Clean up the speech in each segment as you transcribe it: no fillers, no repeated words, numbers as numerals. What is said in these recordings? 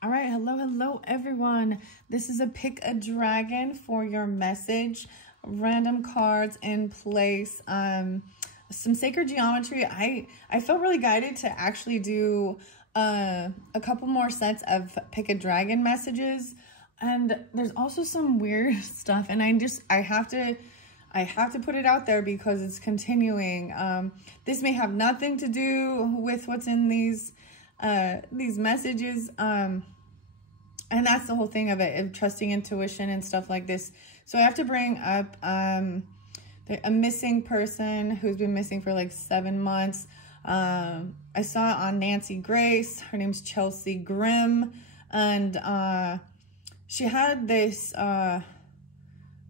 All right, hello everyone. This is a pick a dragon for your message. Random cards in place. Some sacred geometry. I felt really guided to actually do a couple more sets of pick a dragon messages, and there's also some weird stuff, and I have to put it out there because it's continuing. This may have nothing to do with what's in these messages, and that's the whole thing of it, of trusting intuition and stuff like this. So I have to bring up a missing person who's been missing for like 7 months. I saw it on Nancy Grace. Her name's Chelsea Grimm, and she had this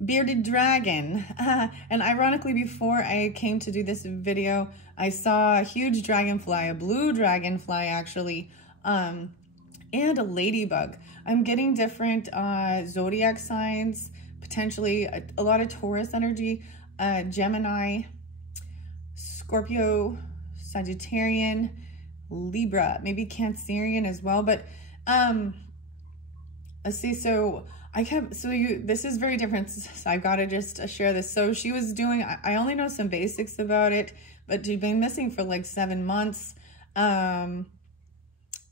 bearded dragon. And ironically, before I came to do this video, I saw a huge dragonfly, a blue dragonfly actually, and a ladybug. I'm getting different zodiac signs, potentially a lot of Taurus energy, Gemini, Scorpio, Sagittarian, Libra, maybe Cancerian as well. But let's see. So this is very different. So I've got to just share this. So she was doing, I only know some basics about it, but she'd been missing for like 7 months.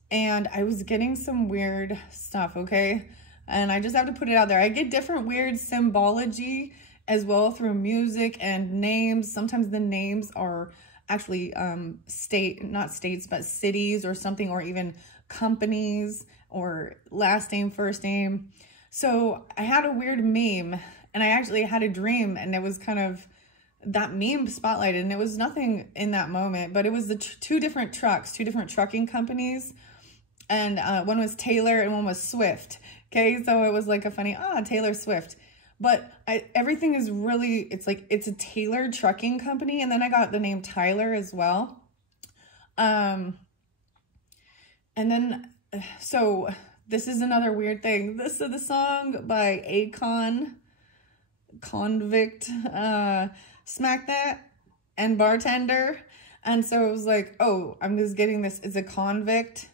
And I was getting some weird stuff, okay? And I just have to put it out there. I get different weird symbology as well through music and names. Sometimes the names are actually not states, but cities or something, or even companies, or last name, first name. So I had a weird meme, and I actually had a dream, and it was kind of that meme spotlighted, and it was nothing in that moment, but it was the two different trucking companies. And one was Taylor and one was Swift. Okay, so it was like a funny, Taylor Swift. But everything is really, it's a Taylor trucking company. And then I got the name Tyler as well. And then, so this is another weird thing. This is the song by Akon, Convict, Smack That, and Bartender. And so it was like, oh, I'm just getting this. It's a convict,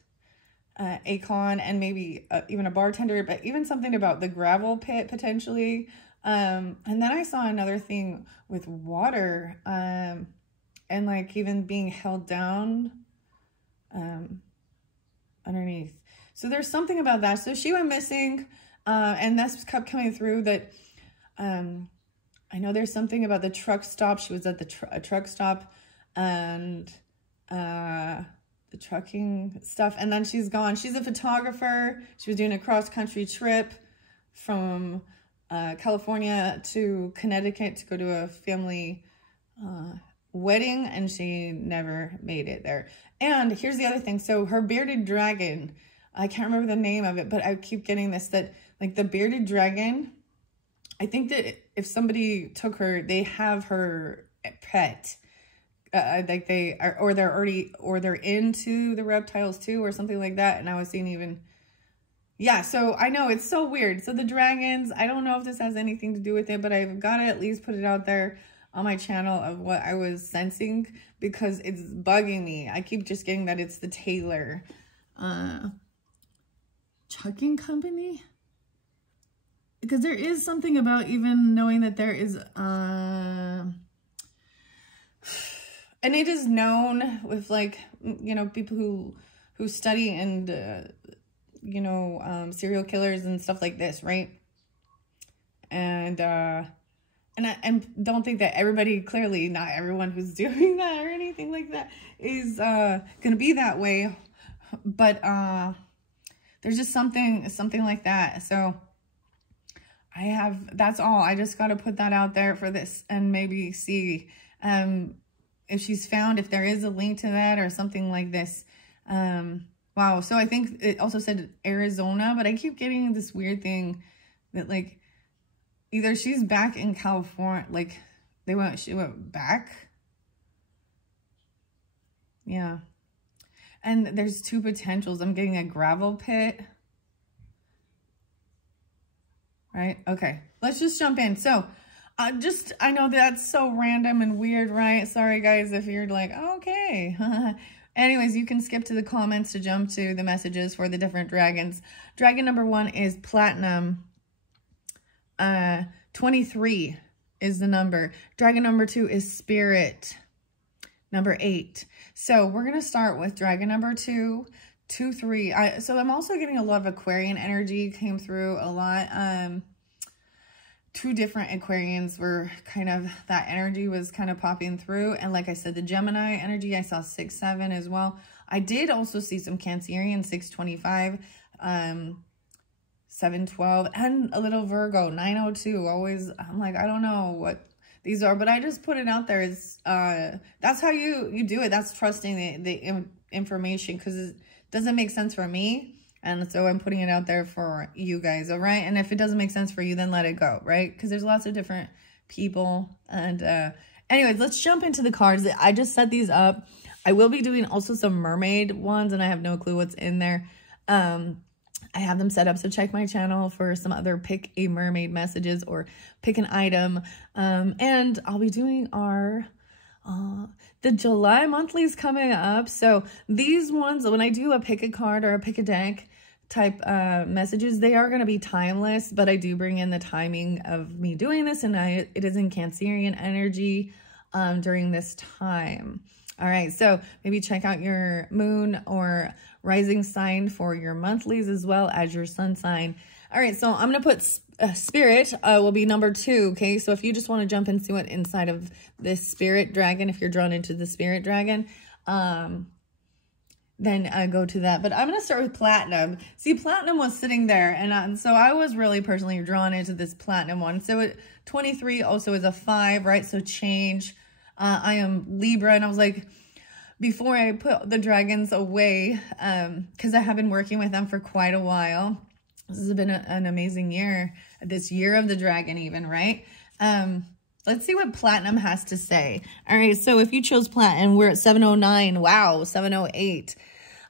Akon, and maybe even a bartender, but even something about the gravel pit potentially. And then I saw another thing with water, and like even being held down underneath. So there's something about that. So she went missing, and that's kept coming through that. I know there's something about the truck stop. She was at the truck stop, and the trucking stuff, and then she's gone. She's a photographer. She was doing a cross-country trip from California to Connecticut to go to a family wedding, and she never made it there. And here's the other thing. So her bearded dragon, I can't remember the name of it, but I keep getting this, that like the bearded dragon, I think that if somebody took her, they have her pet. Like they are, or they're into the reptiles too, or something like that. And I was seeing even, yeah, so I know it's so weird. So the dragons, I don't know if this has anything to do with it, but I've got to at least put it out there on my channel of what I was sensing, because it's bugging me. I keep just getting that it's the Taylor trucking company, because there is something about even knowing that there is and it is known with, like, you know, people who study and, you know, serial killers and stuff like this, right? And don't think that everybody, clearly not everyone who's doing that or anything like that is going to be that way. But there's just something like that. So that's all. I just got to put that out there for this, and maybe see if she's found, if there is a link to that or something like this. Wow. So I think it also said Arizona, but I keep getting this weird thing that, like, either she's back in California, like she went back. Yeah. And there's two potentials. I'm getting a gravel pit. Right? Okay. Let's just jump in. So I know that's so random and weird, right? Sorry guys if you're like, okay. Anyways, you can skip to the comments to jump to the messages for the different dragons. Dragon number 1 is Platinum. 23 is the number. Dragon number 2 is Spirit. Number 8. So we're going to start with dragon number 2, 2, 3. So I'm also getting a lot of Aquarian energy came through a lot. 2 different Aquarians were kind of, that energy was kind of popping through. And like I said, the Gemini energy, I saw 6, 7 as well. I did also see some Cancerian, 625, 712, and a little Virgo, 902. Always, I'm like, I don't know what these are, but I just put it out there. It's, that's how you do it. That's trusting the information, because it doesn't make sense for me. And so I'm putting it out there for you guys, all right? And if it doesn't make sense for you, then let it go, right? Because there's lots of different people. And anyways, let's jump into the cards. I just set these up. I will be doing also some mermaid ones, and I have no clue what's in there. I have them set up, so check my channel for some other pick a mermaid messages or pick an item. And I'll be doing our... the July monthlies coming up. So these ones, when I do a pick a card or a pick a deck type messages, they are going to be timeless, but I do bring in the timing of me doing this, and it is in Cancerian energy during this time. All right, so maybe check out your moon or rising sign for your monthlies as well as your sun sign. All right, so I'm going to put Spirit will be number 2, okay? So if you just want to jump and see what inside of this Spirit Dragon, if you're drawn into the Spirit Dragon, then go to that. But I'm going to start with Platinum. See, Platinum was sitting there, and so I was really personally drawn into this Platinum one. So 23 also is a 5, right? So change. I am Libra, and I was like, before I put the dragons away, because I have been working with them for quite a while. This has been an amazing year, this year of the dragon even, right? Let's see what Platinum has to say. All right, so if you chose Platinum, we're at 709. Wow, 708.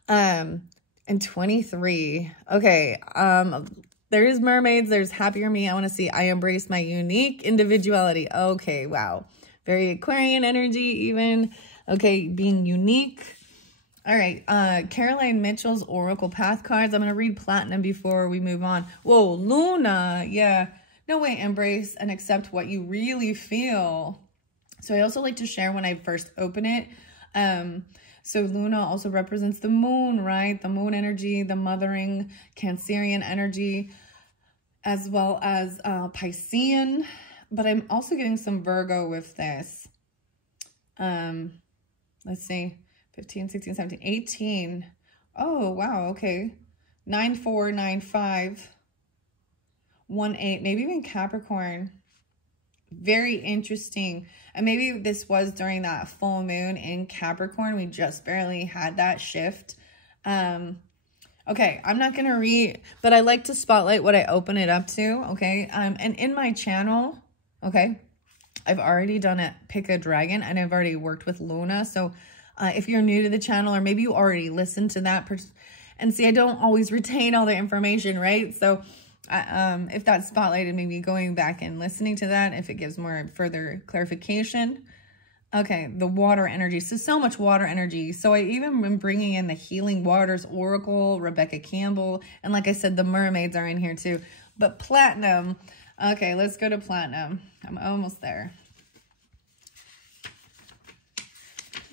And 23. Okay, there's mermaids, there's happier me. I want to see I embrace my unique individuality. Okay, wow. Very Aquarian energy even. Okay, being unique. All right, Caroline Mitchell's Oracle Path cards. I'm going to read Platinum before we move on. Whoa, Luna. Yeah. No way, embrace and accept what you really feel. So I also like to share when I first open it. So Luna also represents the moon, right? The moon energy, the mothering Cancerian energy, as well as Piscean. But I'm also getting some Virgo with this. Let's see. 15, 16, 17, 18. Oh, wow. Okay. 9, 4, 9, 5. 1, 8. Maybe even Capricorn. Very interesting. And maybe this was during that full moon in Capricorn. We just barely had that shift. Okay. I'm not going to read, but I like to spotlight what I open it up to. Okay. And in my channel, okay, I've already done it. Pick a dragon, and I've already worked with Luna. So if you're new to the channel, or maybe you already listened to that and see, I don't always retain all the information, right? So if that's spotlighted, maybe going back and listening to that, if it gives more further clarification. Okay, the water energy. So much water energy. So I even been bringing in the Healing Waters Oracle, Rebecca Campbell, and like I said, the mermaids are in here too. But Platinum. Okay, let's go to Platinum. I'm almost there.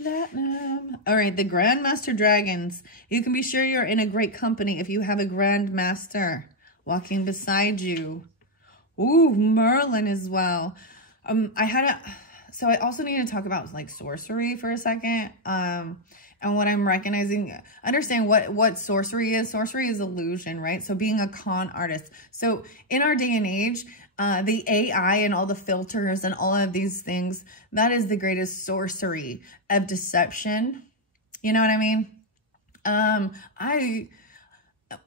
Platinum. All right, the Grandmaster Dragons. You can be sure you're in a great company if you have a Grandmaster walking beside you. Ooh, Merlin as well. So I also need to talk about like sorcery for a second. And what I'm recognizing, understand what sorcery is. Sorcery is illusion, right? So being a con artist. So in our day and age, the AI and all the filters and all of these things, that is the greatest sorcery of deception. You know what I mean?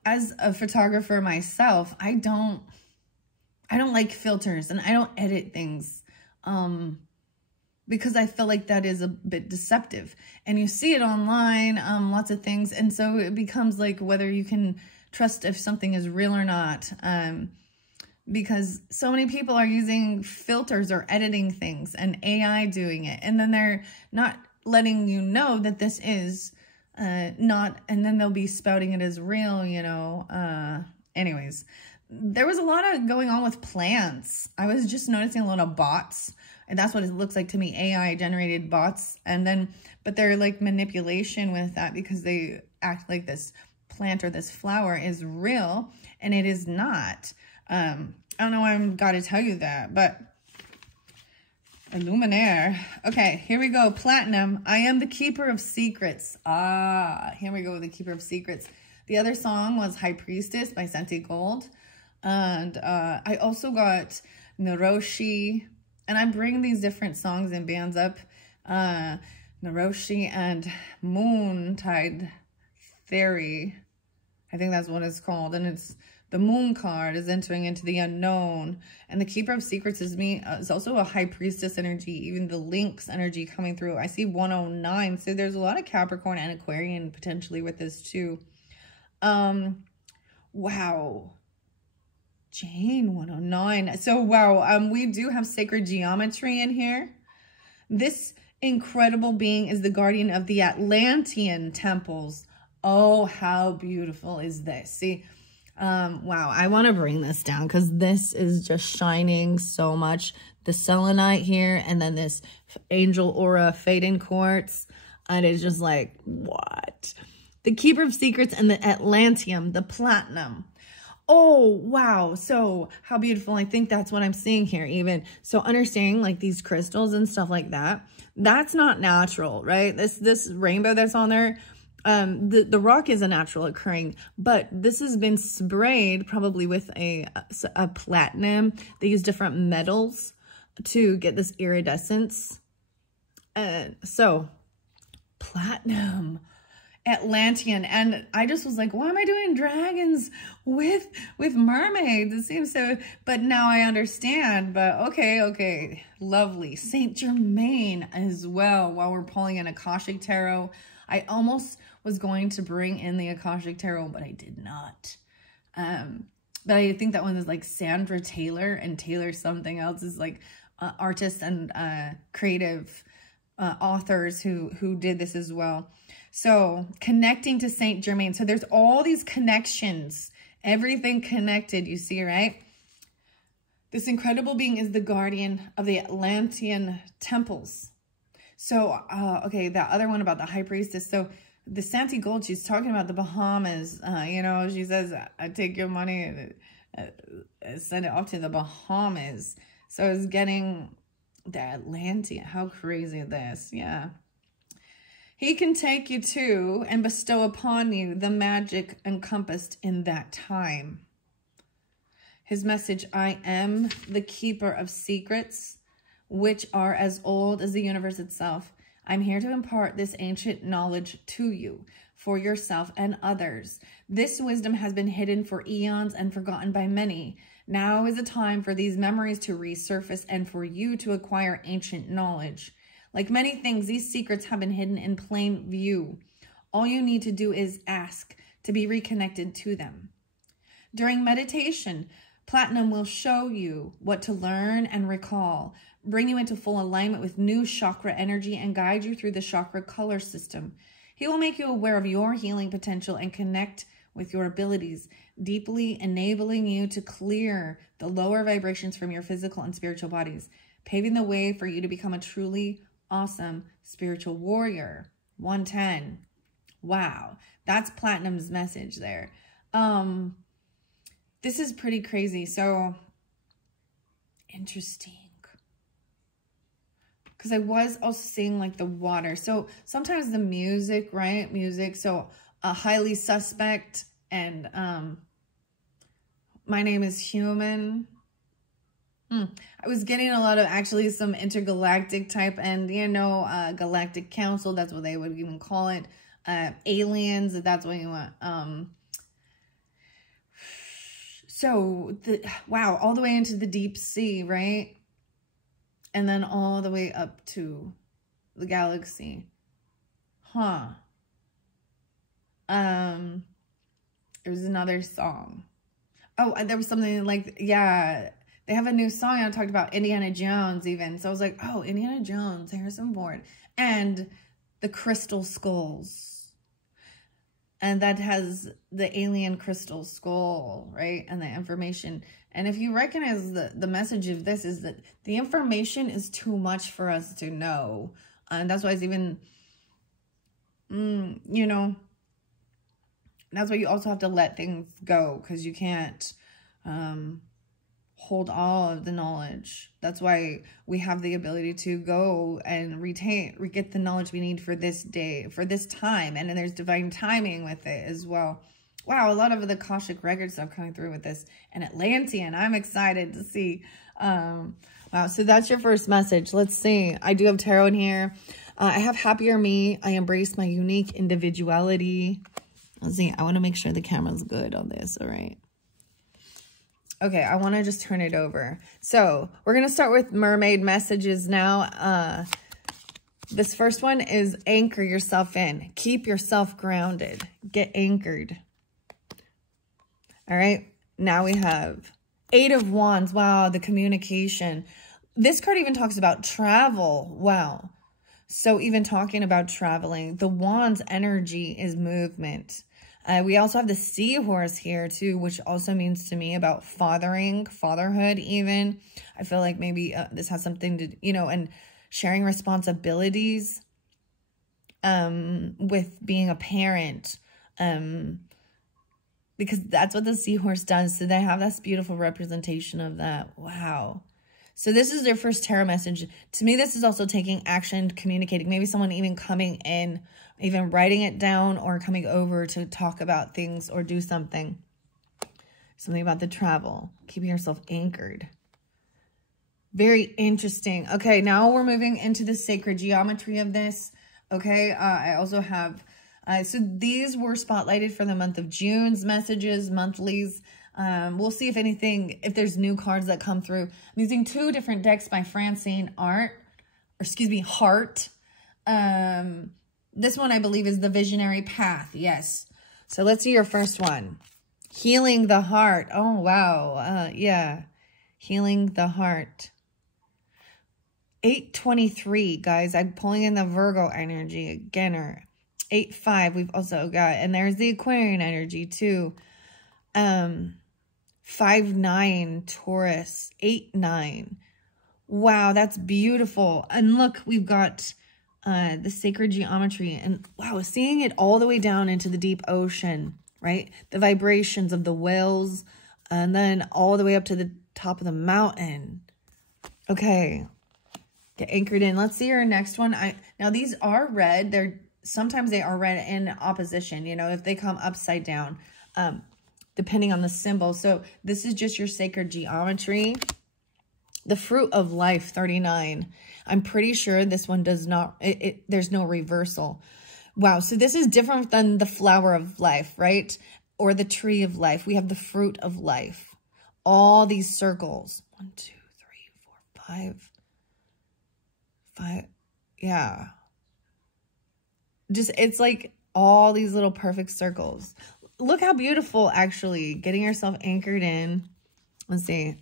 As a photographer myself, I don't like filters, and I don't edit things, because I feel like that is a bit deceptive, and you see it online, lots of things. And so it becomes like whether you can trust if something is real or not. Because so many people are using filters or editing things and AI doing it. And then they're not letting you know that this is not, and then they'll be spouting it as real, you know. Anyways, there was a lot of going on with plants. I was just noticing a lot of bots, and that's what it looks like to me, AI generated bots. And then, but they're like manipulation with that because they act like this plant or this flower is real, and it is not. I don't know why I'm got to tell you that, but Illuminaire. Okay, here we go. Platinum. I am the keeper of secrets. Here we go. The keeper of secrets. The other song was High Priestess by Santi Gold. And I also got Naroshi. And I'm bringing these different songs and bands up. Naroshi and Moontide Fairy. I think that's what it's called. And it's the Moon card is entering into the unknown. And the Keeper of Secrets is me. It's also a High Priestess energy. Even the Lynx energy coming through. I see 109. So there's a lot of Capricorn and Aquarian potentially with this too. Wow. Jane 109. So wow, we do have sacred geometry in here. This incredible being is the guardian of the Atlantean temples. Oh, how beautiful is this? See, wow, I want to bring this down because this is just shining so much. The selenite here, and then this angel aura Faden quartz, and it's just like, what? The Keeper of Secrets and the Atlantium, the platinum. Oh, wow. So how beautiful. I think that's what I'm seeing here even. So understanding like these crystals and stuff like that, that's not natural, right? This rainbow that's on there, the rock is a natural occurring, but this has been sprayed probably with a platinum. They use different metals to get this iridescence. So platinum, Atlantean, and I just was like, why am I doing dragons with mermaids? It seems so, but now I understand. But okay, lovely. Saint Germain as well. While we're pulling in Akashic Tarot, I almost was going to bring in the Akashic Tarot, but I did not. But I think that one is like Sandra Taylor, and Taylor something else is like artists and creative authors who did this as well. So connecting to Saint Germain. So there's all these connections, everything connected, you see, right? This incredible being is the guardian of the Atlantean temples. So, okay, that other one about the High Priestess. So the Santi Gold, she's talking about the Bahamas. You know, she says, I take your money and send it off to the Bahamas. So it's getting the Atlantean. How crazy is this? Yeah. He can take you to and bestow upon you the magic encompassed in that time. His message, I am the keeper of secrets, which are as old as the universe itself. I'm here to impart this ancient knowledge to you, for yourself and others. This wisdom has been hidden for eons and forgotten by many. Now is the time for these memories to resurface and for you to acquire ancient knowledge. Like many things, these secrets have been hidden in plain view. All you need to do is ask to be reconnected to them. During meditation, Platinum will show you what to learn and recall, bring you into full alignment with new chakra energy, and guide you through the chakra color system. He will make you aware of your healing potential and connect with your abilities, deeply enabling you to clear the lower vibrations from your physical and spiritual bodies, paving the way for you to become a truly awesome spiritual warrior. 110. Wow. That's Platinum's message there. This is pretty crazy. So interesting. Because I was also seeing like the water. So sometimes the music, right? Music. So Highly Suspect and My Name is Human. I was getting a lot of actually some intergalactic type and, you know, Galactic Council. That's what they would even call it. Aliens, that's what you want. So, wow, all the way into the deep sea, right? And then all the way up to the galaxy. Huh. There's another song. Oh, there was something like, yeah, they have a new song. I talked about Indiana Jones even. So I was like, oh, Indiana Jones, Harrison Ford. And the Crystal Skulls. And that has the alien crystal skull, right? And the information. And if you recognize the message of this is that the information is too much for us to know. And that's why it's even, you know, that's why you also have to let things go, because you can't hold all of the knowledge. That's why we have the ability to go and get the knowledge we need for this day, for this time. And then there's divine timing with it as well. Wow, a lot of the Akashic record stuff coming through with this. And Atlantean, I'm excited to see. Wow, so that's your first message. Let's see. I do have tarot in here. I have happier me. I embrace my unique individuality. Let's see. I want to make sure the camera's good on this. All right. Okay, I want to just turn it over. So we're going to start with mermaid messages now. This first one is anchor yourself in. Keep yourself grounded. Get anchored. All right. Now we have 8 of Wands. Wow, the communication. This card even talks about travel. Wow. So even talking about traveling, the Wands energy is movement. We also have the seahorse here too, which also means to me about fatherhood even. I feel like maybe this has something to, you know, and sharing responsibilities with being a parent, because that's what the seahorse does. So they have this beautiful representation of that. Wow. So this is their first tarot message. To me, this is also taking action, communicating, maybe someone even coming in, even writing it down or coming over to talk about things or do something. Something about the travel, keeping yourself anchored. Very interesting. Okay, now we're moving into the sacred geometry of this. Okay, I also have, so these were spotlighted for the month of June's messages, monthlies. We'll see if anything, if there's new cards that come through. I'm using 2 different decks by Francine Hart. This one, I believe, is the Visionary Path. Yes. So let's see your first one. Healing the Heart. Oh, wow. Yeah. Healing the Heart. 823, guys. I'm pulling in the Virgo energy again. Or 8-5, we've also got. And there's the Aquarian energy, too. 5-9, Taurus. 8-9. Wow, that's beautiful. And look, we've got the sacred geometry. And wow, seeing it all the way down into the deep ocean, right? The vibrations of the whales. And then all the way up to the top of the mountain. Okay. Get anchored in. Let's see your next one. Now, these are red. Sometimes they are red in opposition, you know, if they come upside down. Depending on the symbol. So this is just your sacred geometry. The fruit of life, 39. I'm pretty sure this one does not, there's no reversal. Wow, so this is different than the flower of life, right? Or the tree of life. We have the fruit of life. All these circles. 1, 2, 3, 4, 5. Yeah. Just, it's like all these little perfect circles. Look how beautiful, actually, getting yourself anchored in. Let's see.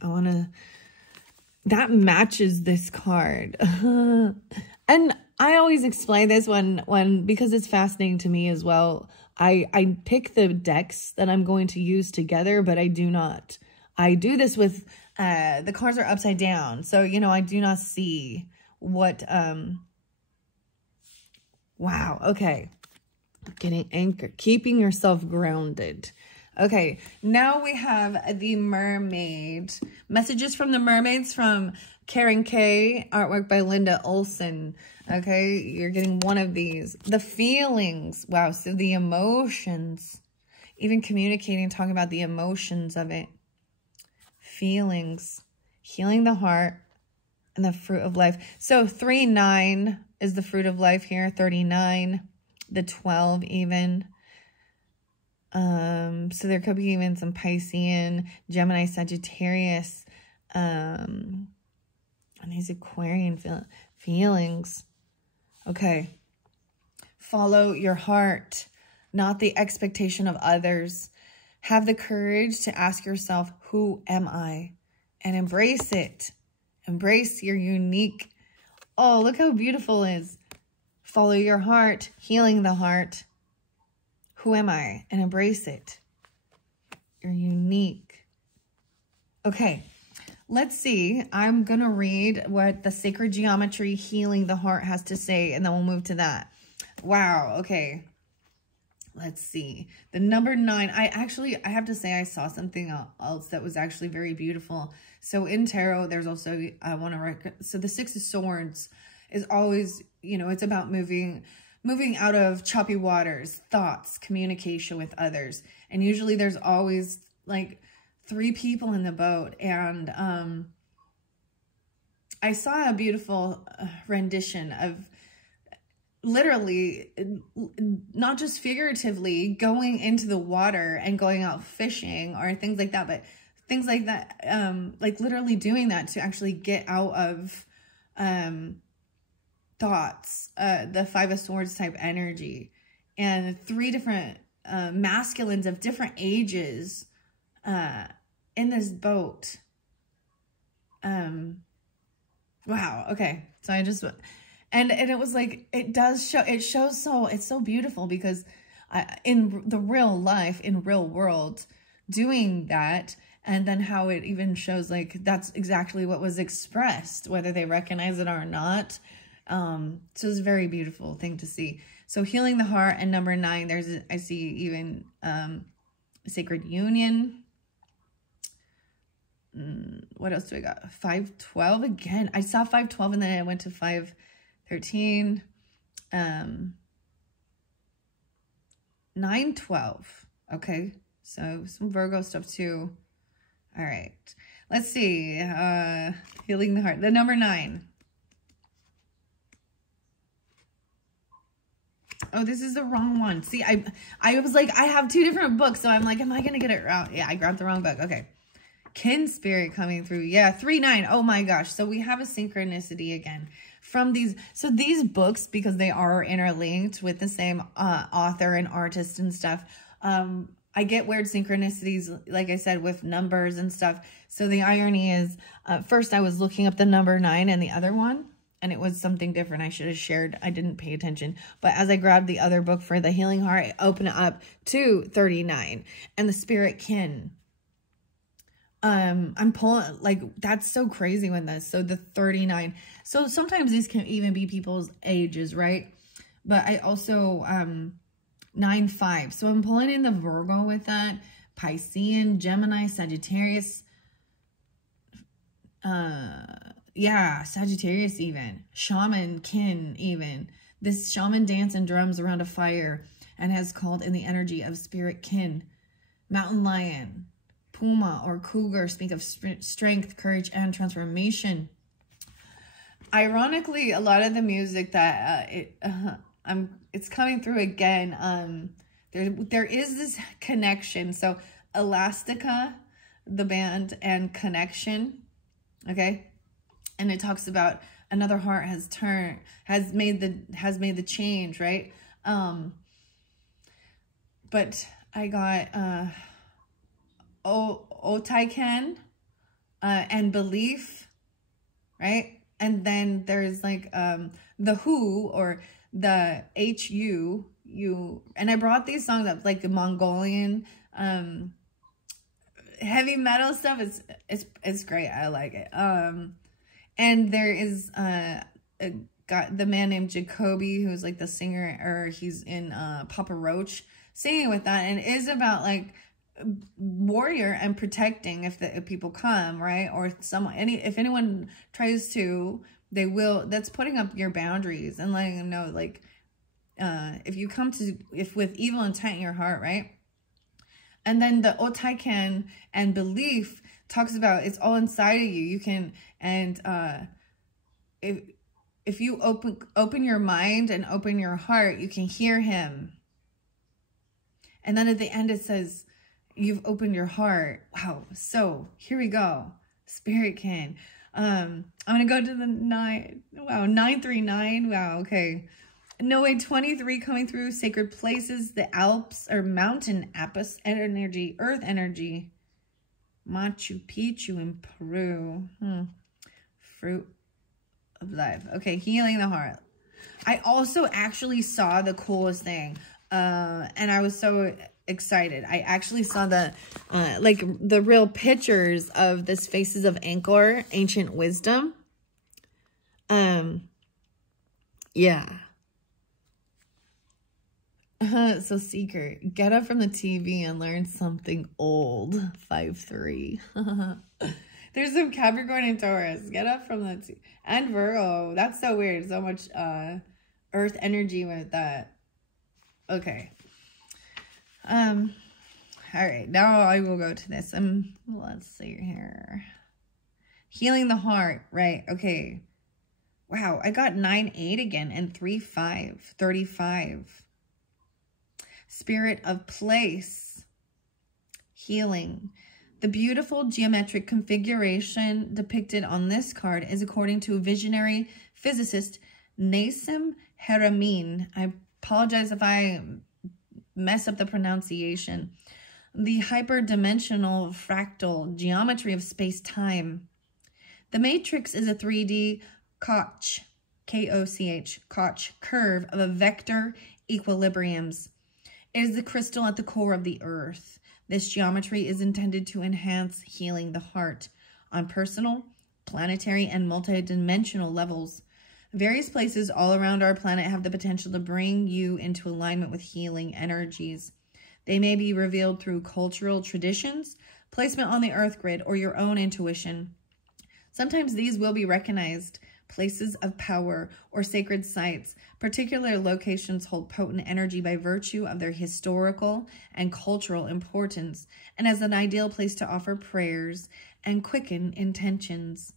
That matches this card. And I always explain this because it's fascinating to me as well. I pick the decks that I'm going to use together, but I do not. I do this with, the cards are upside down. So, you know, I do not see what, wow. Okay. Getting anchored, keeping yourself grounded. Okay, now we have the mermaid. Messages from the mermaids from Karen K. Artwork by Linda Olson. Okay, you're getting one of these. The feelings. Wow, so the emotions. Even communicating, talking about the emotions of it. Feelings. Healing the heart. And the fruit of life. So 3-9 is the fruit of life here. 39. The 12 even. So there could be even some Piscean, Gemini, Sagittarius, and these Aquarian feelings. Okay. Follow your heart, not the expectation of others. Have the courage to ask yourself, who am I? And embrace it. Embrace your unique. Oh, look how beautiful it is. Follow your heart, healing the heart. Who am I? And embrace it. You're unique. Okay, let's see. I'm going to read what the Sacred Geometry Healing the Heart has to say, and then we'll move to that. Wow, okay. Let's see. The number 9. I have to say I saw something else that was actually very beautiful. So in tarot, there's also, so the 6 of Swords is always, you know, it's about moving out of choppy waters, thoughts, communication with others. And usually there's always like 3 people in the boat. And I saw a beautiful rendition of literally, not just figuratively, going into the water and going out fishing or things like that, but things like that, like literally doing that to actually get out of thoughts, the 5 of Swords type energy, and 3 different masculines of different ages in this boat. Wow. Okay. So I just, and it was like, it shows so, it's so beautiful because in the real life, in real world, doing that, and then how it even shows like that's exactly what was expressed, whether they recognize it or not. So it's a very beautiful thing to see. So healing the heart, and number 9, I see even sacred union. What else do I got? 512 again. I saw 512 and then I went to 513. 912. Okay. So some Virgo stuff too. All right. Let's see. Healing the heart. The number 9. Oh, this is the wrong one. See, I was like, I have 2 different books. So I'm like, am I going to get it wrong? Yeah, I grabbed the wrong book. Okay. Kin spirit coming through. Yeah, 3-9. Oh my gosh. So we have a synchronicity again from these. So these books, because they are interlinked with the same author and artist and stuff, I get weird synchronicities, like I said, with numbers and stuff. So the irony is, first I was looking up the number 9 and the other one, and it was something different. I should have shared. I didn't pay attention. But as I grabbed the other book for the Healing Heart, I opened it up to 39 and the spirit kin. I'm pulling, like, that's so crazy when this, so the 39. So sometimes these can even be people's ages, right? But I also, 9-5. So I'm pulling in the Virgo with that, Piscean, Gemini, Sagittarius. Yeah, Sagittarius even. Shaman, kin even. This shaman dance and drums around a fire and has called in the energy of spirit kin. Mountain lion. Puma or cougar speak of strength, courage, and transformation. Ironically, a lot of the music that it's coming through again. There is this connection. So Elastica, the band, and Connection. Okay, and it talks about another heart has made the change, right? But I got Otaiken and Belief, right? And then there's like the Who, or the HU, and I brought these songs up, like the Mongolian heavy metal stuff. It's great. I like it. And there is the man named Jacoby, who's like the singer, or he's in Papa Roach, singing with that, and it is about like warrior and protecting if people come, right? Or if anyone tries to, they will. That's putting up your boundaries and letting them know, like, if with evil intent in your heart, right? And then the Otaiken and Belief talks about it's all inside of you. You can, and if you open your mind and open your heart, you can hear him. And then at the end it says, you've opened your heart. Wow. So here we go. Spirit kin. I'm going to go to the 9. Wow. 939. Wow. Okay. No way. 23 coming through. Sacred places. The Alps, or mountain Apis energy. Earth energy. Machu Picchu in Peru. Fruit of life. Okay. Healing the heart. I also actually saw the coolest thing. And I was so excited. I actually saw the, like the real pictures of this Faces of Angkor, Ancient Wisdom. Yeah. So Seeker, get up from the TV and learn something old. 5-3. There's some Capricorn and Taurus. Get up from the and Virgo. That's so weird. So much earth energy with that. Okay. All right. Now I will go to this. Let's see here. Healing the heart. Right. Okay. Wow. I got 9-8 again and 3-5. 35. Spirit of place. Healing. The beautiful geometric configuration depicted on this card is according to visionary physicist Nassim Haramein. I apologize if I mess up the pronunciation. The hyperdimensional fractal geometry of space-time. The matrix is a 3D Koch, K-O-C-H, Koch curve of a vector equilibriums. It is the crystal at the core of the earth. This geometry is intended to enhance healing the heart on personal, planetary, and multidimensional levels. Various places all around our planet have the potential to bring you into alignment with healing energies. They may be revealed through cultural traditions, placement on the earth grid, or your own intuition. Sometimes these will be recognized. Places of power or sacred sites. Particular locations hold potent energy by virtue of their historical and cultural importance, and as an ideal place to offer prayers and quicken intentions.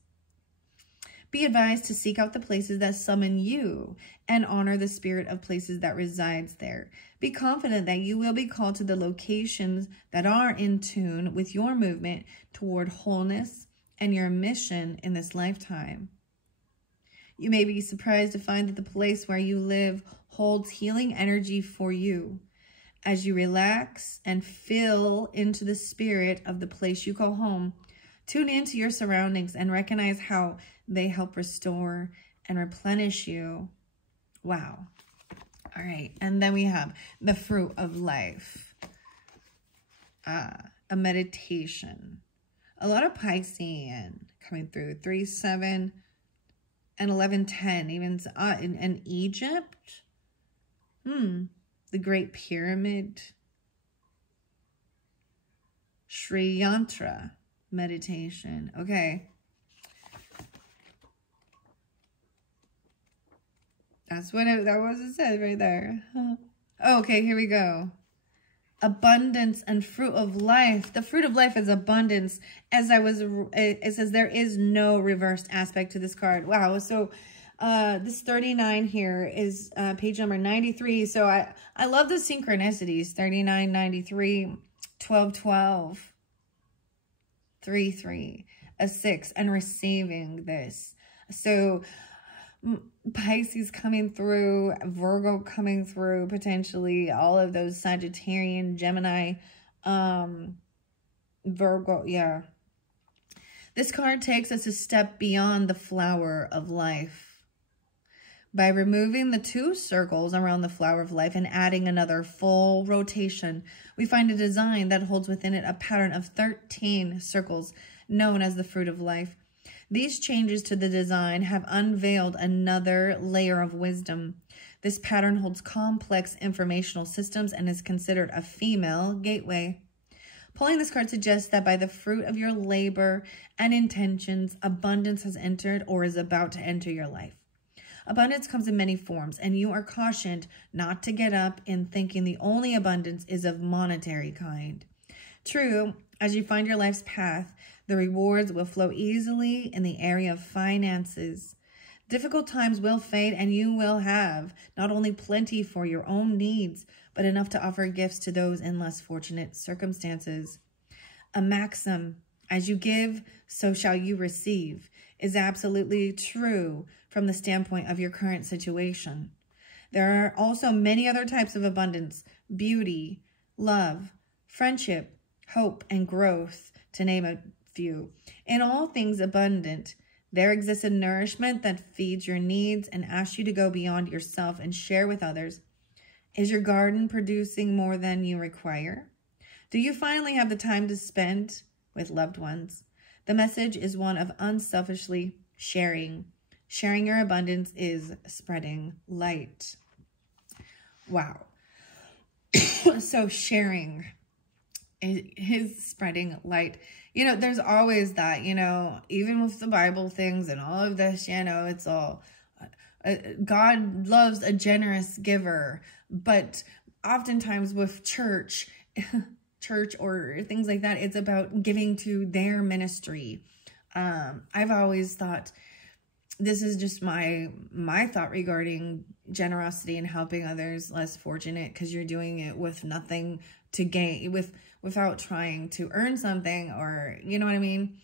Be advised to seek out the places that summon you and honor the spirit of places that resides there. Be confident that you will be called to the locations that are in tune with your movement toward wholeness and your mission in this lifetime. You may be surprised to find that the place where you live holds healing energy for you. As you relax and feel into the spirit of the place you call home, tune into your surroundings and recognize how they help restore and replenish you. Wow. All right. And then we have the fruit of life. A meditation. A lot of Piscean coming through. 3-7. And 11-10, even in Egypt. The Great Pyramid. Sri Yantra meditation. Okay. That was it said right there. Oh, okay, here we go. Abundance and fruit of life. The fruit of life is abundance. It says there is no reversed aspect to this card. Wow. So this 39 here is page number 93. So I love the synchronicities. 39, 93, 12, 12, 3, 3, a 6, and receiving this. So Pisces coming through, Virgo coming through, potentially all of those Sagittarian, Gemini, Virgo, yeah. This card takes us a step beyond the flower of life. By removing the 2 circles around the flower of life and adding another full rotation, we find a design that holds within it a pattern of 13 circles known as the fruit of life. These changes to the design have unveiled another layer of wisdom. This pattern holds complex informational systems and is considered a female gateway. Pulling this card suggests that by the fruit of your labor and intentions, abundance has entered or is about to enter your life. Abundance comes in many forms, and you are cautioned not to get up in thinking the only abundance is of monetary kind. True, as you find your life's path, the rewards will flow easily in the area of finances. Difficult times will fade, and you will have not only plenty for your own needs, but enough to offer gifts to those in less fortunate circumstances. A maxim, as you give, so shall you receive, is absolutely true from the standpoint of your current situation. There are also many other types of abundance: beauty, love, friendship, hope, and growth, to name a few. In all things abundant, there exists a nourishment that feeds your needs and asks you to go beyond yourself and share with others. Is your garden producing more than you require? Do you finally have the time to spend with loved ones? The message is one of unselfishly sharing. Sharing your abundance is spreading light. Wow. So sharing is spreading light. You know, there's always that, you know, even with the Bible things and all of this, you know, it's all, God loves a generous giver. But oftentimes with church or things like that, it's about giving to their ministry. I've always thought, this is just my thought regarding generosity and helping others less fortunate, because you're doing it with nothing to gain, without trying to earn something, or you know what I mean?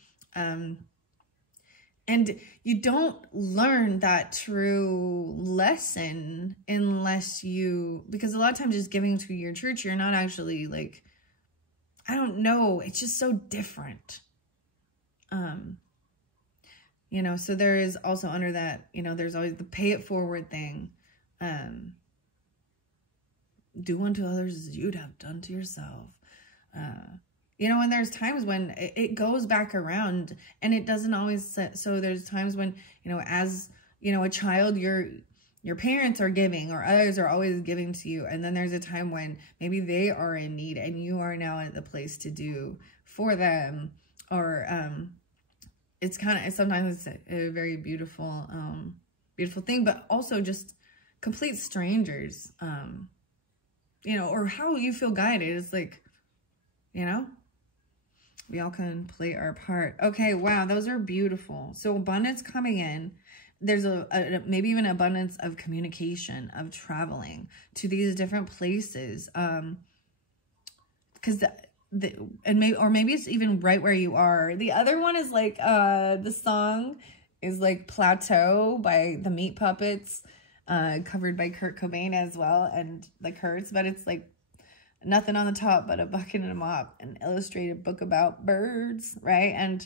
And you don't learn that true lesson unless you, because a lot of times just giving to your church, you're not actually like, I don't know, it's just so different. You know, so there is also under that, you know, there's always the pay it forward thing. Do unto others as you'd have done to yourself. You know, and there's times when it goes back around, and it doesn't always, so there's times when, you know, as, you know, a child, your parents are giving, or others are always giving to you. And then there's a time when maybe they are in need and you are now at the place to do for them, or, it's kind of, sometimes it's a very beautiful, beautiful thing, but also just complete strangers, you know, or how you feel guided. It's like, you know, we all can play our part. Okay. Wow. Those are beautiful. So abundance coming in. There's a maybe even abundance of communication, of traveling to these different places. Because maybe it's even right where you are. The other one is like, the song is like Plateau by the Meat Puppets, covered by Kurt Cobain as well, and like Hurts, but it's like nothing on the top but a bucket and a mop, an illustrated book about birds, right? And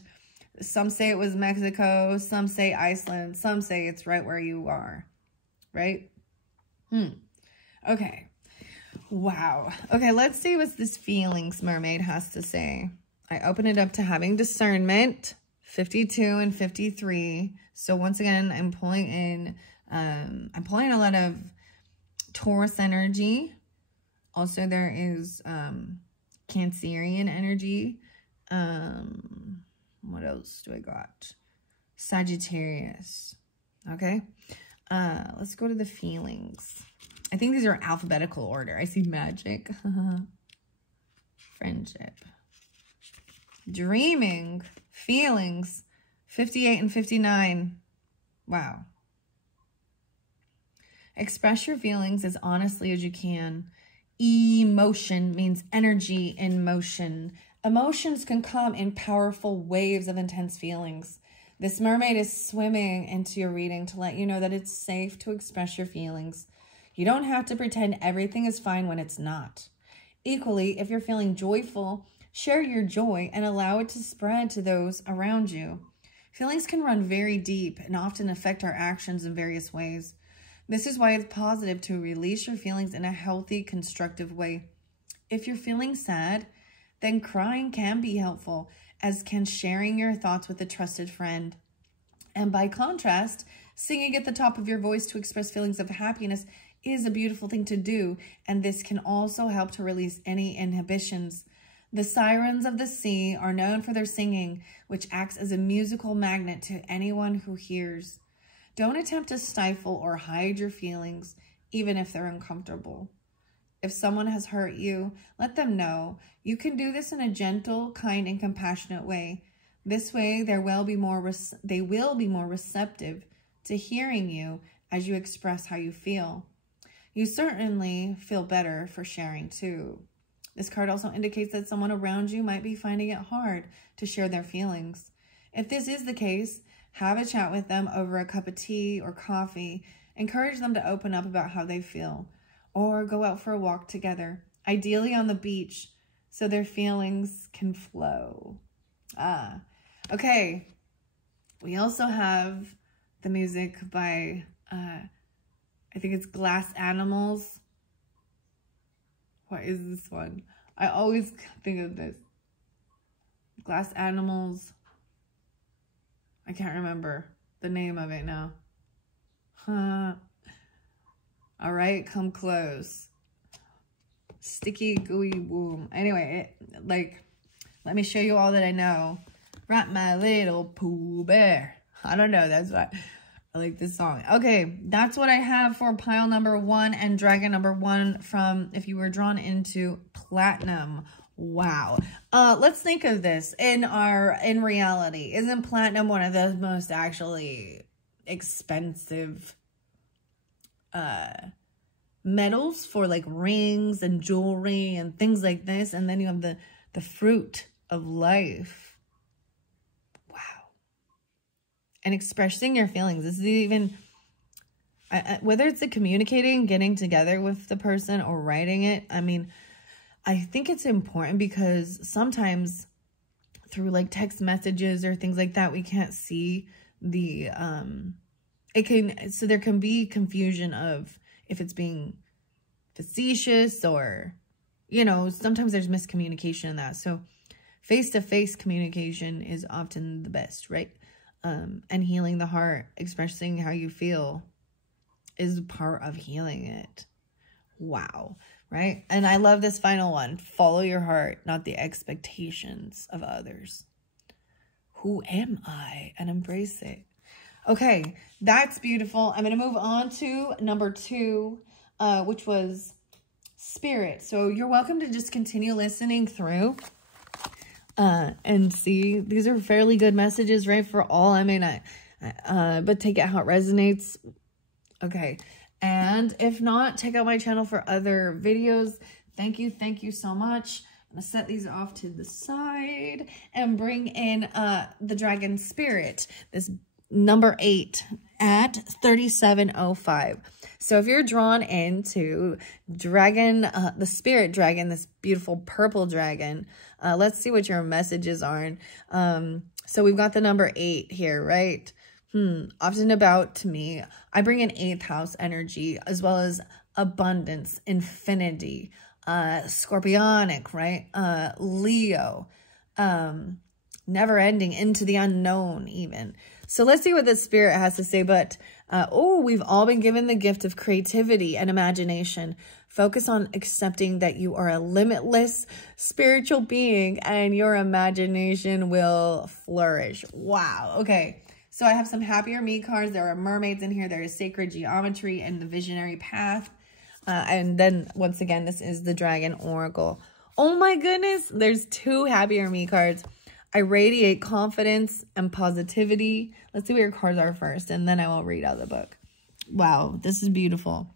some say it was Mexico, some say Iceland, some say it's right where you are, right? Okay. Wow. Okay, let's see what this feelings mermaid has to say. I open it up to having discernment, 52 and 53. So once again, I'm pulling in, I'm pulling a lot of Taurus energy. Also, there is Cancerian energy. What else do I got? Sagittarius. Okay. Let's go to the feelings. I think these are alphabetical order. I see magic. Friendship. Dreaming. Feelings. 58 and 59. Wow. Express your feelings as honestly as you can. Emotion means energy in motion. Emotions can come in powerful waves of intense feelings. This mermaid is swimming into your reading to let you know that it's safe to express your feelings. You don't have to pretend everything is fine when it's not. Equally, if you're feeling joyful, share your joy and allow it to spread to those around you. Feelings can run very deep and often affect our actions in various ways. This is why it's positive to release your feelings in a healthy, constructive way. If you're feeling sad, then crying can be helpful, as can sharing your thoughts with a trusted friend. And by contrast, singing at the top of your voice to express feelings of happiness is a beautiful thing to do, and this can also help to release any inhibitions. The sirens of the sea are known for their singing, which acts as a musical magnet to anyone who hears. Don't attempt to stifle or hide your feelings, even if they're uncomfortable. If someone has hurt you, let them know. You can do this in a gentle, kind, and compassionate way. This way, they will be more receptive to hearing you as you express how you feel. You certainly feel better for sharing too. This card also indicates that someone around you might be finding it hard to share their feelings. If this is the case, have a chat with them over a cup of tea or coffee. Encourage them to open up about how they feel, or go out for a walk together, ideally on the beach, so their feelings can flow. Okay. We also have the music by, I think it's Glass Animals. What is this one? I always think of this. Glass animals. I can't remember the name of it now. Huh. All right, come close. Sticky gooey womb. Anyway, let me show you all that I know. Wrap my little Pooh Bear. I don't know. That's why I like this song. Okay, that's what I have for pile number 1 and dragon number 1 from If You Were Drawn Into Platinum. Wow. Let's think of this in reality. Isn't platinum one of the most actually expensive metals for like rings and jewelry and things like this? And then you have the fruit of life. And expressing your feelings. This is even, whether it's the communicating, getting together with the person or writing it. I mean, I think it's important because sometimes through like text messages or things like that, we can't see the, so there can be confusion of if it's being facetious or, you know, sometimes there's miscommunication in that. So face-to-face communication is often the best, right? And healing the heart, expressing how you feel is part of healing it. Wow. Right? And I love this final one. Follow your heart, not the expectations of others. Who am I? And embrace it. Okay. That's beautiful. I'm going to move on to number 2, which was spirit. So you're welcome to just continue listening through. And see, these are fairly good messages, right? For all, I may not, but take it how it resonates. Okay. And if not, check out my channel for other videos. Thank you so much. I'm going to set these off to the side and bring in, the dragon spirit, this number 8 at 3705. So if you're drawn into dragon, the spirit dragon, this beautiful purple dragon, let's see what your messages are. So we've got the number 8 here, right? Often about to me, I bring in 8th house energy as well as abundance, infinity, scorpionic, right? Leo, never ending, into the unknown even. So let's see what the spirit has to say. But, we've all been given the gift of creativity and imagination. Focus on accepting that you are a limitless spiritual being and your imagination will flourish. Wow. Okay. So I have some Happier Me cards. There are mermaids in here. There is sacred geometry and the visionary path. And then once again, this is the dragon oracle. Oh my goodness. There's 2 Happier Me cards. I radiate confidence and positivity. Let's see what your cards are first, and then I will read out the book. Wow, this is beautiful.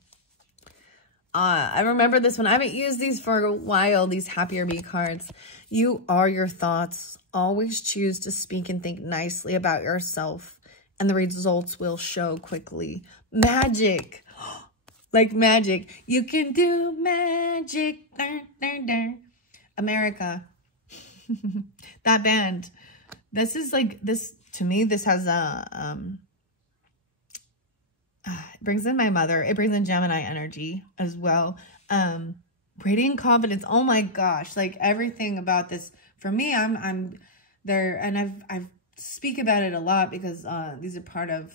I remember this one. I haven't used these for a while, these Happier Me cards. You are your thoughts. Always choose to speak and think nicely about yourself, and the results will show quickly. Magic. Like magic. You can do magic. America. That band. This is like, this, to me, this has a, it brings in my mother. It brings in Gemini energy as well. Radiant confidence. Oh my gosh. Like everything about this, for me, I'm there, and I've speak about it a lot because, these are part of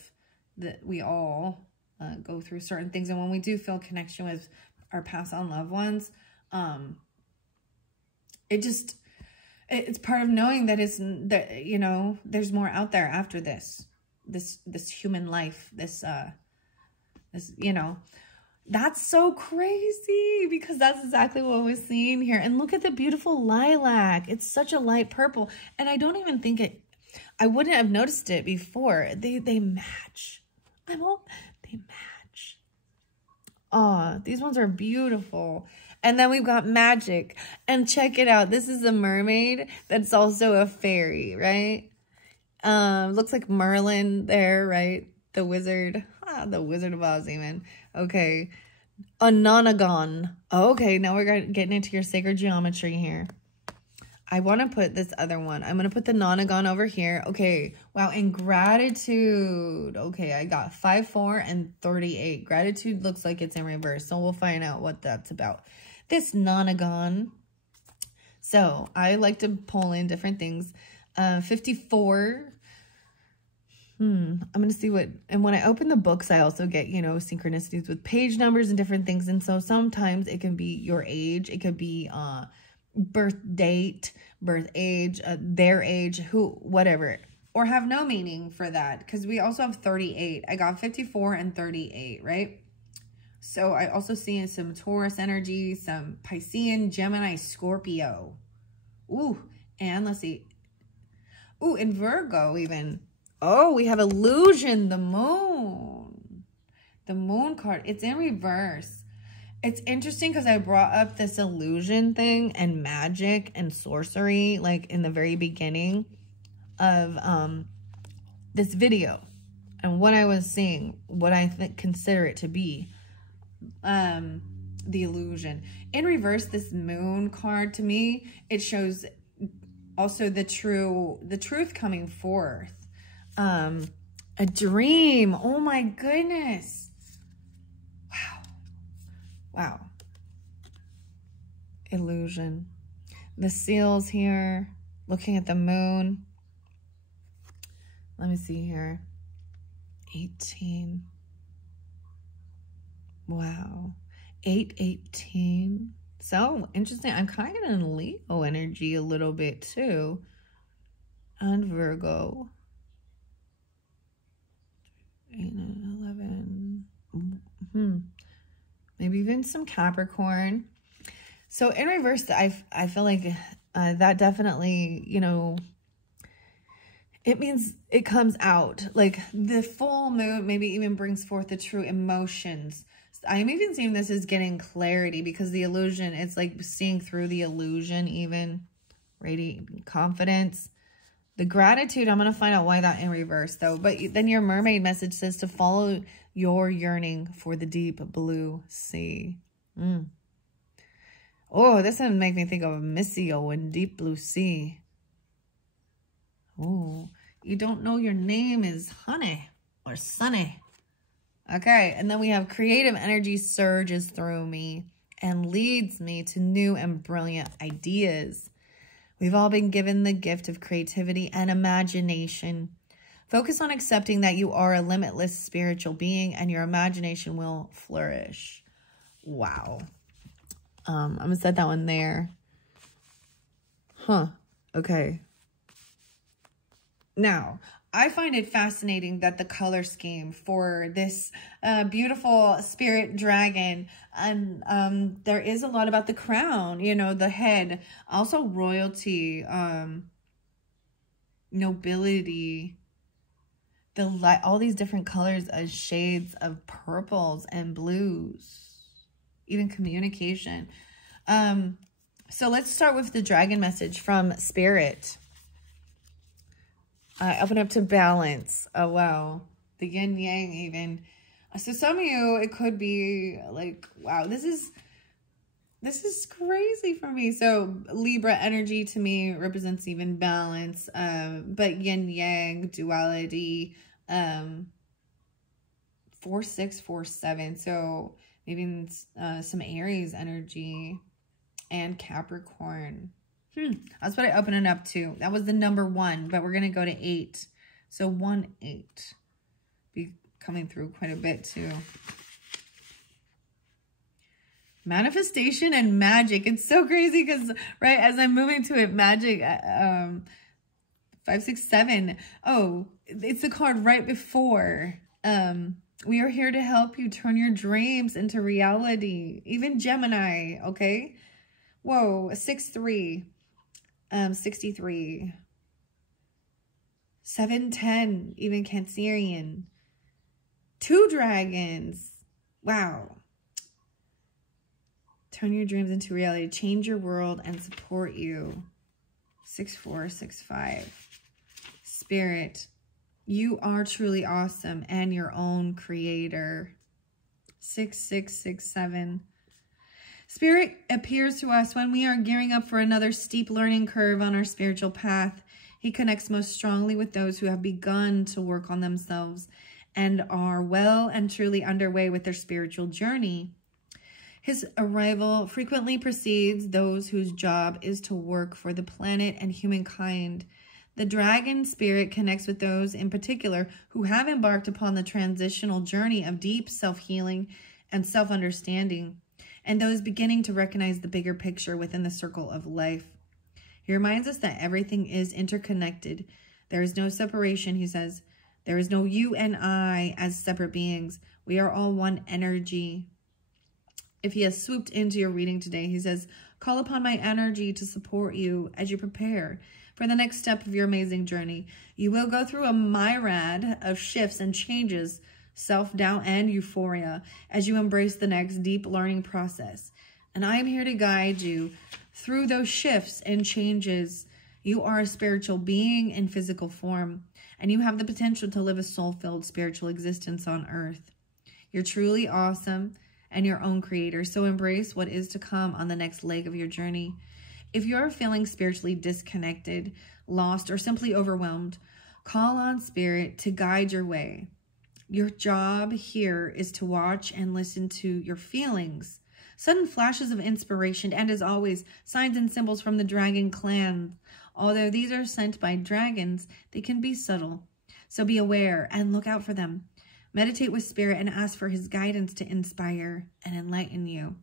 that we all, go through certain things. And when we do feel connection with our passed on loved ones, it's part of knowing that that, you know, there's more out there after this human life, this, you know, that's so crazy because that's exactly what we're seeing here. And look at the beautiful lilac. It's such a light purple. And I don't even think I wouldn't have noticed it before. They match. They match. Oh, these ones are beautiful. And then we've got magic. And check it out. This is a mermaid that's also a fairy, right? Looks like Merlin there, right? The wizard. The Wizard of Oz even. Okay. A nonagon. Okay, now we're getting into your sacred geometry here. I want to put this other one. I'm going to put the nonagon over here. Okay. Wow. And gratitude. Okay. I got 5, 4, and 38. Gratitude looks like it's in reverse. So we'll find out what that's about. this nonagon. So I like to pull in different things. 54. I'm going to see what, and when I open the books, I also get, you know, synchronicities with page numbers and different things. And so sometimes it can be your age. It could be birth date, birth age, their age, whatever. Or have no meaning for that. Because we also have 38. I got 54 and 38, right? So I also see some Taurus energy, some Piscean, Gemini, Scorpio. Ooh, and let's see. Ooh, and Virgo even. Oh, we have Illusion, the moon. The moon card. It's in reverse. It's interesting because I brought up this illusion thing and magic and sorcery like in the very beginning of this video. And what I was seeing, what I consider it to be. The illusion. In reverse, this moon card, to me, it shows also the truth coming forth. A dream. Oh my goodness. Wow. Illusion. The seals here, looking at the moon. Let me see here. 18. Wow. 818. So interesting. I'm kind of in Leo energy a little bit too. And Virgo. 8, 9, 11. Maybe even some Capricorn. So in reverse, I feel like that definitely, you know, it means it comes out. Like the full moon maybe even brings forth the true emotions. I'm even seeing this as getting clarity because the illusion, it's like seeing through the illusion even. Radiant confidence. The gratitude, I'm going to find out why that in reverse though. But then your mermaid message says to follow your yearning for the deep blue sea. Oh, this one make me think of Missio and Deep Blue Sea. Oh, you don't know your name is Honey or Sunny. Okay, and then we have creative energy surges through me and leads me to new and brilliant ideas. We've all been given the gift of creativity and imagination. Focus on accepting that you are a limitless spiritual being and your imagination will flourish. Wow. I'm going to set that one there. Okay. Now, I find it fascinating that the color scheme for this beautiful spirit dragon, and there is a lot about the crown, you know, the head, also royalty, nobility, the light, all these different colors as shades of purples and blues, even communication. So let's start with the dragon message from Spirit. Open up to balance. Oh, wow. The yin yang even. So some of you, it could be like, wow, this is crazy for me. So Libra energy to me represents even balance. But yin yang, duality, 4, 6, 4, 7. So maybe some Aries energy and Capricorn. That's what I opened it up to. That was the number 1, but we're going to go to 8. So 1, 8. Be coming through quite a bit too. Manifestation and magic. It's so crazy because, right, as I'm moving to it, magic, 5, 6, 7. Oh, it's the card right before. We are here to help you turn your dreams into reality. Even Gemini, okay? Whoa, 6, 3. 63, 710, even Cancerian, 2 dragons. Wow. Turn your dreams into reality. Change your world and support you. 6, 4, 6, 5. Spirit, you are truly awesome and your own creator. 6, 6, 6, 7. Spirit appears to us when we are gearing up for another steep learning curve on our spiritual path. He connects most strongly with those who have begun to work on themselves and are well and truly underway with their spiritual journey. His arrival frequently precedes those whose job is to work for the planet and humankind. The dragon spirit connects with those in particular who have embarked upon the transitional journey of deep self-healing and self-understanding, and those beginning to recognize the bigger picture within the circle of life. He reminds us that everything is interconnected. There is no separation, he says. There is no you and I as separate beings. We are all one energy. If he has swooped into your reading today, he says, call upon my energy to support you as you prepare for the next step of your amazing journey. You will go through a myriad of shifts and changes, self-doubt and euphoria, as you embrace the next deep learning process. And I am here to guide you through those shifts and changes. You are a spiritual being in physical form, and you have the potential to live a soul-filled spiritual existence on earth. You're truly awesome and your own creator, so embrace what is to come on the next leg of your journey. If you're feeling spiritually disconnected, lost, or simply overwhelmed, call on Spirit to guide your way. Your job here is to watch and listen to your feelings, sudden flashes of inspiration, and as always, signs and symbols from the dragon clan. Although these are sent by dragons, they can be subtle, so be aware and look out for them. Meditate with Spirit and ask for his guidance to inspire and enlighten you.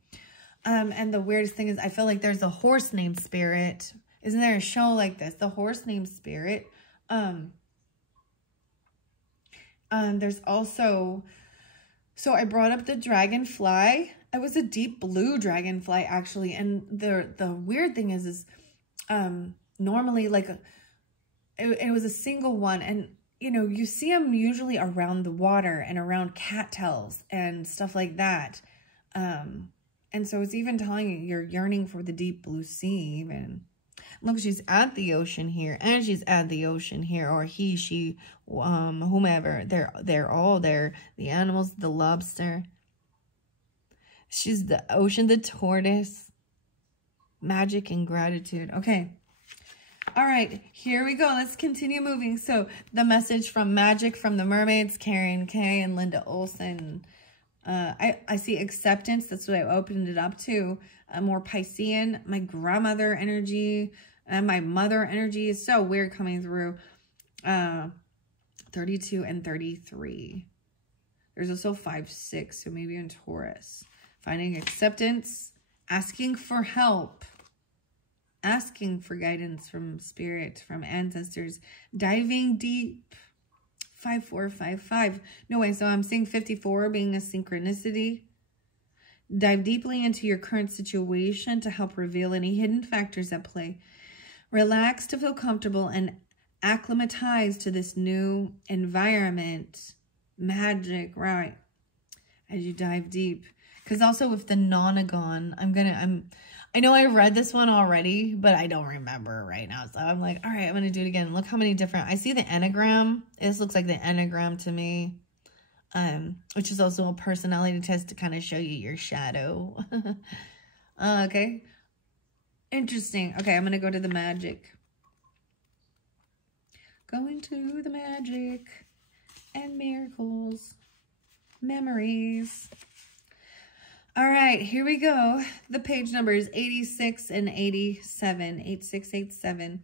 And the weirdest thing is I feel like there's a horse named Spirit. Isn't there a show like this? The horse named Spirit. There's also, so I brought up the dragonfly. It was a deep blue dragonfly actually. And the weird thing is normally like it was a single one, and you know, you see them usually around the water and around cattails and stuff like that. And so it's even telling you you're yearning for the deep blue sea even. Look, she's at the ocean here, and she's at the ocean here, or he, she, whomever. They're all there. The animals, the lobster. She's the ocean, the tortoise. Magic and gratitude. Okay. All right, here we go. Let's continue moving. So the message from Magic from the Mermaids, Karen Kay and Linda Olson. I see acceptance. That's what I opened it up to. More Piscean. My grandmother energy and my mother energy is so weird coming through. 32 and 33. There's also 5, 6. So maybe in Taurus. Finding acceptance. Asking for help. Asking for guidance from Spirit, from ancestors. Diving deep. 5, 4, 5, 5. No way, so I'm seeing 54 being a synchronicity. Dive deeply into your current situation to help reveal any hidden factors at play. Relax to feel comfortable and acclimatize to this new environment. Magic, right? As you dive deep. Because also with the Nonagon, I know I read this one already, but I don't remember right now. So I'm like, all right, I'm going to do it again. Look how many different, I see the Enneagram. This looks like the Enneagram to me, which is also a personality test to kind of show you your shadow. Okay. Interesting. Okay, I'm going to go to the Magic. Going to the Magic and miracles, memories. All right, here we go. The page number is 86 and 87, 8687.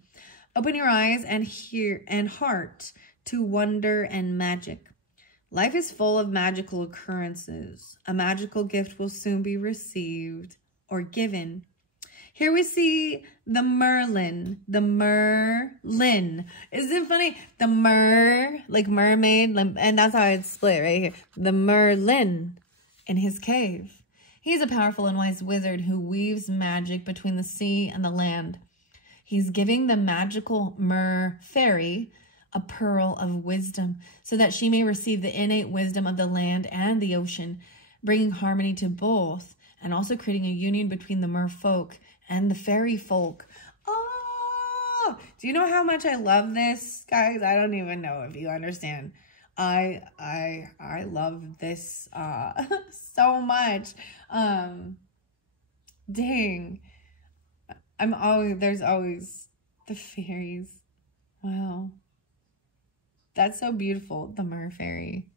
Open your eyes and heart to wonder and magic. Life is full of magical occurrences. A magical gift will soon be received or given. Here we see the Merlin, Isn't it funny? The like mermaid, and that's how it's split right here. The Merlin in his cave. He's a powerful and wise wizard who weaves magic between the sea and the land. He's giving the magical Mer fairy a pearl of wisdom so that she may receive the innate wisdom of the land and the ocean, bringing harmony to both and also creating a union between the mer folk and the fairy folk. Oh, do you know how much I love this, guys? I don't even know if you understand. I love this so much. Dang. There's always the fairies. Wow. That's so beautiful, the Mer Fairy.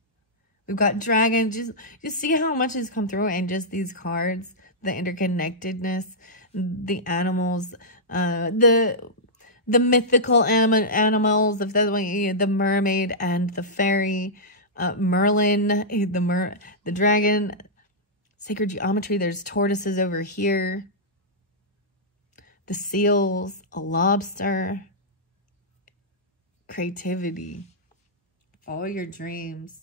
We've got dragons. Just see how much has come through and just these cards. the interconnectedness, the animals, the mythical animals, if that's what the mermaid and the fairy, Merlin, the dragon, sacred geometry. There's tortoises over here, the seals, a lobster, creativity, follow your dreams.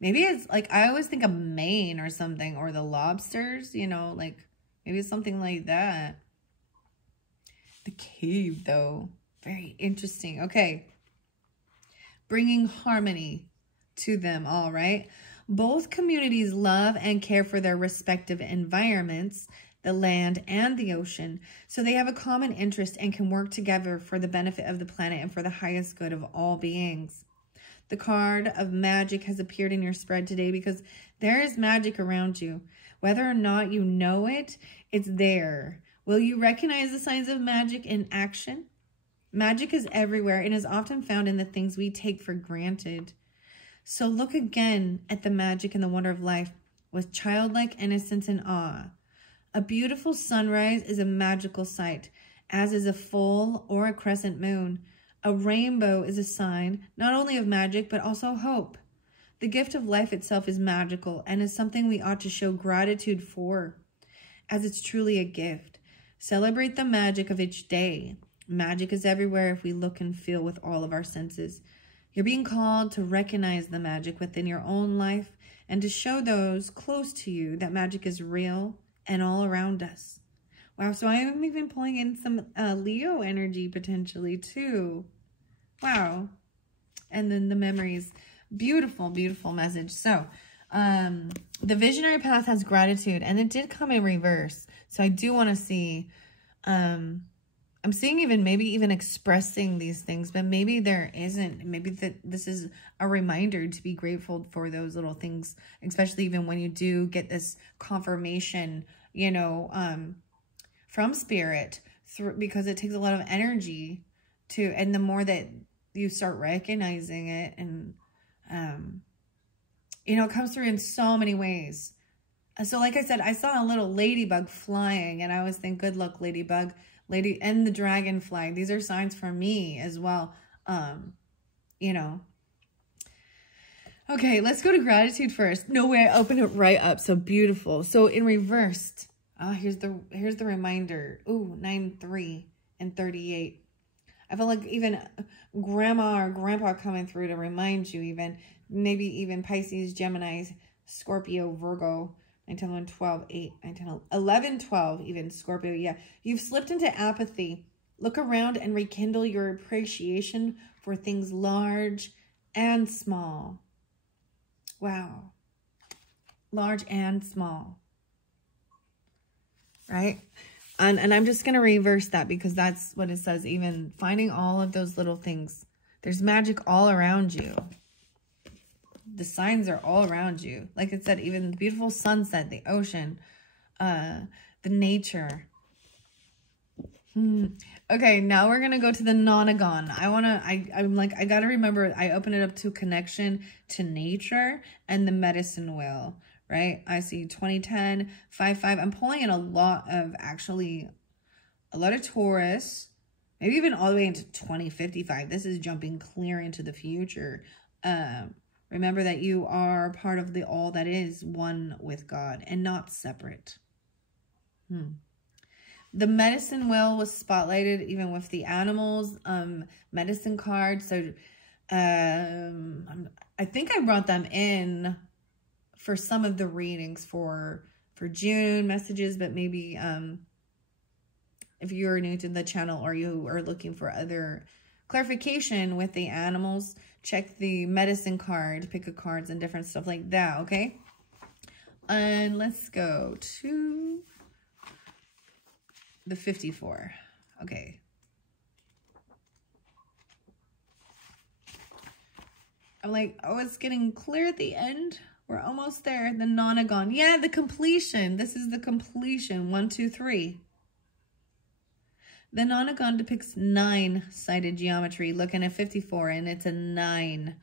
Maybe it's like, I always think of Maine or something, or the lobsters, you know, like maybe it's something like that. The cave, though, very interesting. Okay, bringing harmony to them all, right? Both communities love and care for their respective environments, the land and the ocean, so they have a common interest and can work together for the benefit of the planet and for the highest good of all beings. The card of magic has appeared in your spread today because there is magic around you. Whether or not you know it, it's there. Will you recognize the signs of magic in action? Magic is everywhere and is often found in the things we take for granted. So look again at the magic and the wonder of life with childlike innocence and awe. A beautiful sunrise is a magical sight, as is a full or a crescent moon. A rainbow is a sign not only of magic, but also hope. The gift of life itself is magical and is something we ought to show gratitude for, as it's truly a gift. Celebrate the magic of each day. Magic is everywhere if we look and feel with all of our senses. You're being called to recognize the magic within your own life and to show those close to you that magic is real and all around us. Wow, so I am even pulling in some Leo energy potentially too. Wow. And then the memories. Beautiful, beautiful message. So, the visionary path has gratitude, and it did come in reverse. So I do want to see, I'm seeing maybe even expressing these things, but maybe there isn't. Maybe this is a reminder to be grateful for those little things, especially even when you do get this confirmation, you know, from spirit, because it takes a lot of energy to, and the more that you start recognizing it, and you know, it comes through in so many ways. So like I said, I saw a little ladybug flying, and I always think, good luck, ladybug, and the dragonfly. These are signs for me as well. You know. Okay, let's go to gratitude first. No way, I opened it right up. So beautiful. So in reversed, here's the reminder. Ooh, 9, 3, and 38. I feel like even grandma or grandpa coming through to remind you, even maybe even Pisces, Gemini, Scorpio, Virgo, 9, 10, 11, 12, 8, 9, 10, 11, 12, even Scorpio. Yeah, you've slipped into apathy. Look around and rekindle your appreciation for things large and small. Wow. Large and small. Right? And I'm just going to reverse that because that's what it says. Even finding all of those little things. There's magic all around you. The signs are all around you. Like it said, even the beautiful sunset, the ocean, the nature. Okay, now we're going to go to the Nonagon. I'm like, I got to remember, I open it up to connection to nature and the medicine wheel. Right? I see 2010, 5-5. I'm pulling in a lot of Taurus, maybe even all the way into 2055. This is jumping clear into the future. Remember that you are part of the all that is, one with God and not separate. The medicine wheel was spotlighted even with the animals, medicine cards. So I think I brought them in for some of the readings for June messages, but maybe if you're new to the channel or you are looking for other clarification with the animals, check the medicine card, pick a cards and different stuff like that, okay? And let's go to the 54. Okay. I'm like, oh, it's getting clear at the end. We're almost there. The Nonagon. Yeah, the completion. This is the completion. 1, 2, 3. The Nonagon depicts 9-sided geometry. Looking at 54, and it's a 9.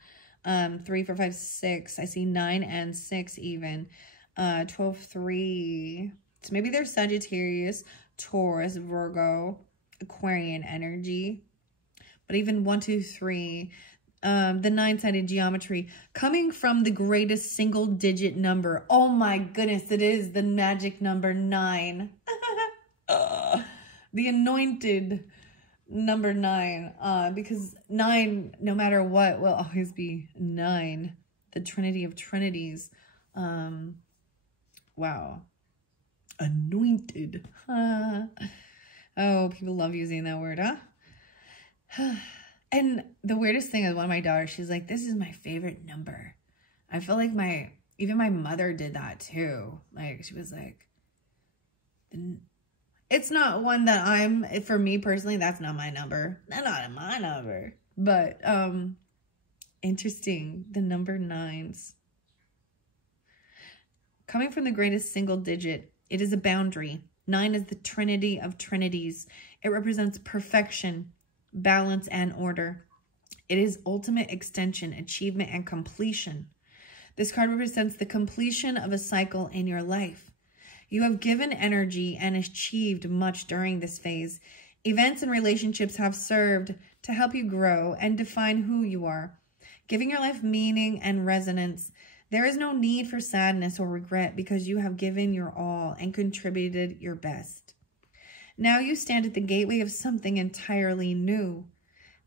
3, 4, 5, 6. I see 9 and 6 even. 12, 3, So maybe they're Sagittarius, Taurus, Virgo, Aquarian energy. But even 1, 2, 3, the 9-sided geometry coming from the greatest single digit number. Oh my goodness, it is the magic number 9. The anointed number 9. Because 9, no matter what, will always be 9. The Trinity of Trinities. Wow. Anointed. Oh, people love using that word, huh? And the weirdest thing is one of my daughters, she's like, this is my favorite number. I feel like even my mother did that too. Like, she was like, it's not one that for me personally, that's not my number. That's not my number. But, interesting. The number 9s. Coming from the greatest single digit, it is a boundary. 9 is the Trinity of Trinities. It represents perfection, balance, and order. It is ultimate extension, achievement, and completion. This card represents the completion of a cycle in your life. You have given energy and achieved much during this phase. Events and relationships have served to help you grow and define who you are, giving your life meaning and resonance. There is no need for sadness or regret because you have given your all and contributed your best. Now you stand at the gateway of something entirely new.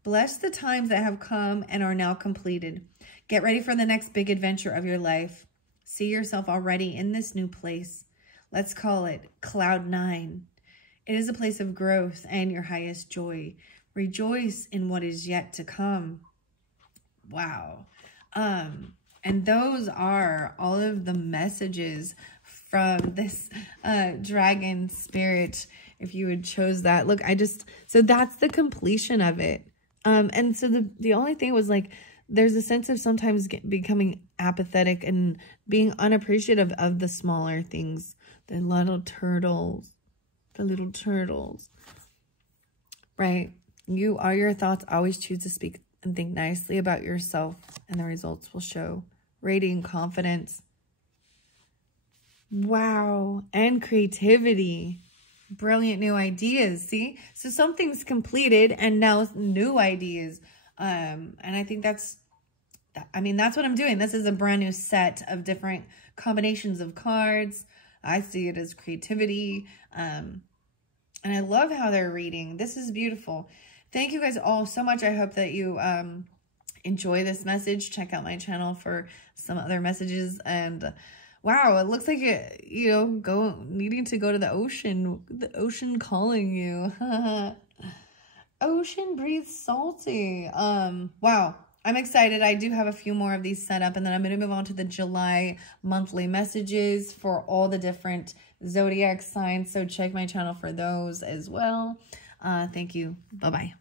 Bless the times that have come and are now completed. Get ready for the next big adventure of your life. See yourself already in this new place. Let's call it Cloud 9. It is a place of growth and your highest joy. Rejoice in what is yet to come. Wow. And those are all of the messages from this dragon spirit. If you had chose that, look, so that's the completion of it. And so the only thing was like, there's a sense of sometimes becoming apathetic and being unappreciative of the smaller things, the little turtles, right? You are your thoughts. Always choose to speak and think nicely about yourself, and the results will show. Radiant confidence. Wow. And creativity. Brilliant new ideas. See? So something's completed and now new ideas. And I think that's what I'm doing. This is a brand new set of different combinations of cards. I see it as creativity. And I love how they're reading. This is beautiful. Thank you guys all so much. I hope that you enjoy this message. Check out my channel for some other messages. And wow, it looks like needing to go to the ocean calling you. Ocean breathes salty. Wow, I'm excited. I do have a few more of these set up, and then I'm going to move on to the July monthly messages for all the different zodiac signs. So check my channel for those as well. Thank you. Bye-bye.